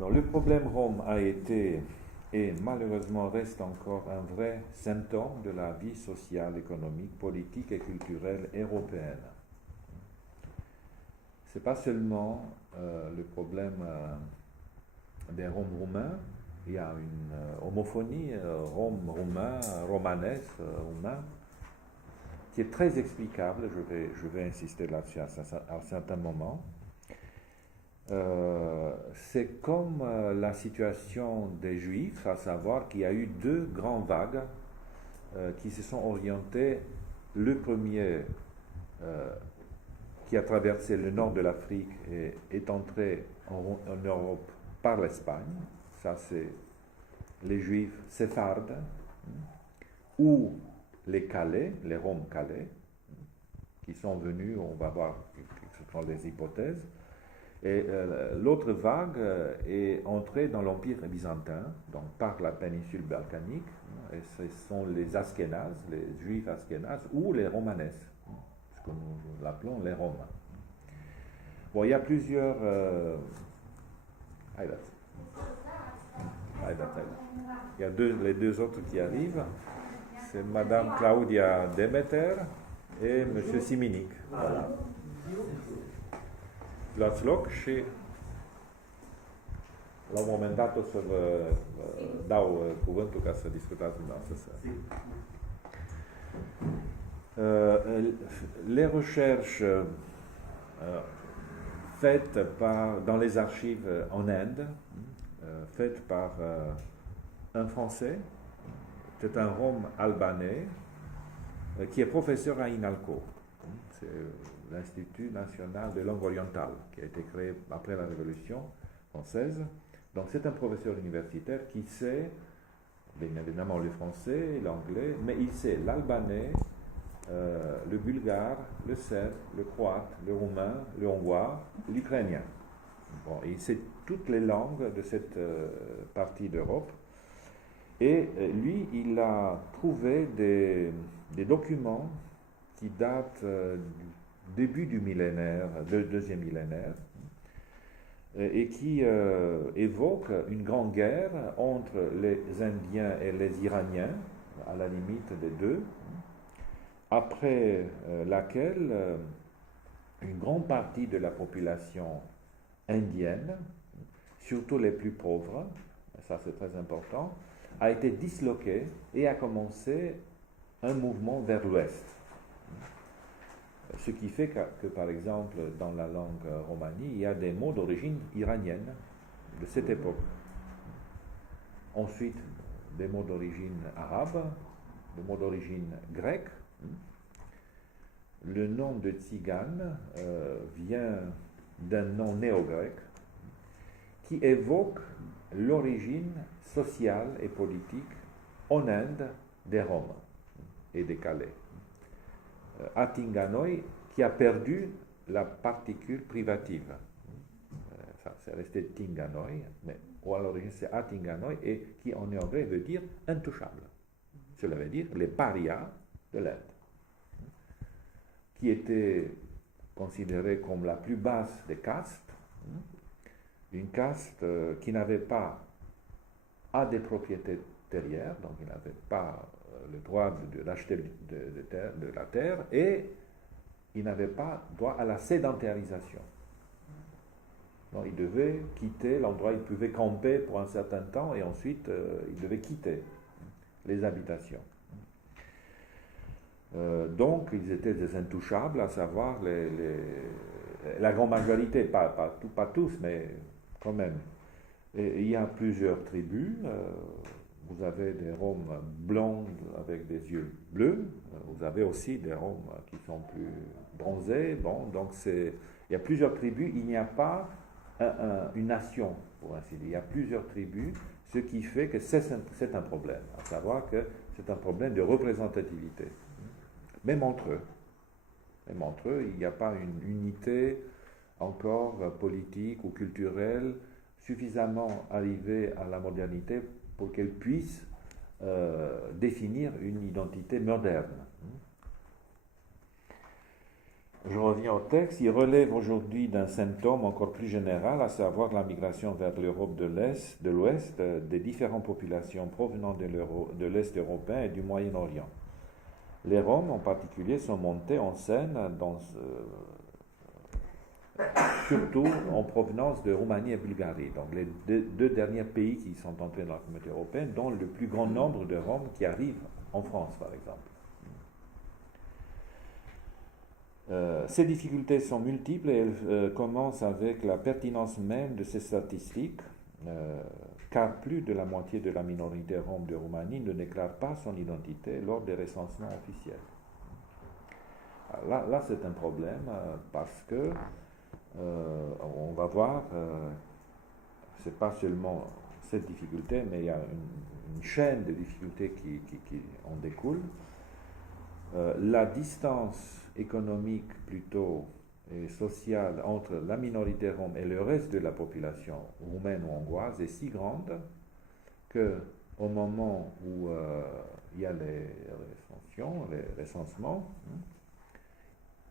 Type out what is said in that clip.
Alors, le problème Rome a été et malheureusement reste encore un vrai symptôme de la vie sociale, économique, politique et culturelle européenne. Ce n'est pas seulement le problème des Roms roumains, il y a une homophonie Rome roumain, romanesque roumain, qui est très explicable, je vais insister là-dessus à un certain moment. C'est comme la situation des Juifs, à savoir qu'il y a eu deux grandes vagues qui se sont orientées. Le premier qui a traversé le nord de l'Afrique et est entré en Europe par l'Espagne. Ça, c'est les Juifs séphardes ou les Calais, les Roms Calais, qui sont venus, on va voir ce sont les hypothèses. Et l'autre vague est entrée dans l'Empire byzantin, donc par la péninsule balkanique, et ce sont les Askénazes, les Juifs Askénazes, ou les Romanesques, ce que nous l'appelons les Roms. Bon, il y a plusieurs... il y a les deux autres qui arrivent, c'est Madame Claudia Demeter et Monsieur Siminik. Voilà. L-ați loc și la un moment dat o să vă dau cuvântul ca să discutați dumneavoastră. Les recherches faites dans les archives en Inde, faites par un Français, c'est un Rom albanais, qui est professeur à INALCO. C'est l'Institut national de langue orientale, qui a été créé après la Révolution française. Donc c'est un professeur universitaire qui sait, bien évidemment, le français, l'anglais, mais il sait l'albanais, le bulgare, le serbe, le croate, le roumain, le hongrois, l'ukrainien. Bon, il sait toutes les langues de cette partie d'Europe. Et lui, il a trouvé des documents qui datent du début du millénaire, le deuxième millénaire, et qui évoquent une grande guerre entre les Indiens et les Iraniens, à la limite des deux, après laquelle une grande partie de la population indienne, surtout les plus pauvres, ça c'est très important, a été disloquée et a commencé un mouvement vers l'ouest. Ce qui fait que, par exemple, dans la langue romanie, il y a des mots d'origine iranienne de cette époque. Ensuite, des mots d'origine arabe, des mots d'origine grecque. Le nom de tzigane vient d'un nom néo-grec qui évoque l'origine sociale et politique en Inde des Roms et des Calais. Atinganoi, qui a perdu la particule privative. Ça, c'est resté Tinganoi, mais à l'origine c'est Atinganoi, et qui en anglais veut dire intouchable. Cela veut dire les parias de l'Inde, qui étaient considérés comme la plus basse des castes, une caste qui n'avait pas à des propriétés terrières, donc il n'avait pas le droit d'acheter de la terre, et il n'avait pas droit à la sédentarisation. Donc il devait quitter l'endroit, il pouvait camper pour un certain temps et ensuite il devait quitter les habitations. Donc ils étaient des intouchables, à savoir la grande majorité, pas tous, mais quand même. Et il y a plusieurs tribus. Vous avez des Roms blonds avec des yeux bleus. Vous avez aussi des Roms qui sont plus bronzés. Bon, donc il y a plusieurs tribus. Il n'y a pas une nation, pour ainsi dire. Il y a plusieurs tribus, ce qui fait que c'est un problème. À savoir que c'est un problème de représentativité. Même entre eux. Il n'y a pas une unité encore politique ou culturelle suffisamment arrivée à la modernité pour qu'elle puisse définir une identité moderne. Je reviens au texte. Il relève aujourd'hui d'un symptôme encore plus général, à savoir la migration vers l'Europe de l'Ouest des différentes populations provenant de l'Est européen et du Moyen-Orient. Les Roms, en particulier, sont montés en scène surtout en provenance de Roumanie et Bulgarie, donc les deux derniers pays qui sont entrés dans la communauté européenne, dont le plus grand nombre de Roms qui arrivent en France, par exemple. Ces difficultés sont multiples et elles commencent avec la pertinence même de ces statistiques, car plus de la moitié de la minorité rom de Roumanie ne déclare pas son identité lors des recensements officiels. Là c'est un problème parce que on va voir, c'est pas seulement cette difficulté, mais il y a une chaîne de difficultés qui en découle. La distance économique plutôt et sociale entre la minorité rom et le reste de la population roumaine ou hongroise est si grande que au moment où il y a les recensements,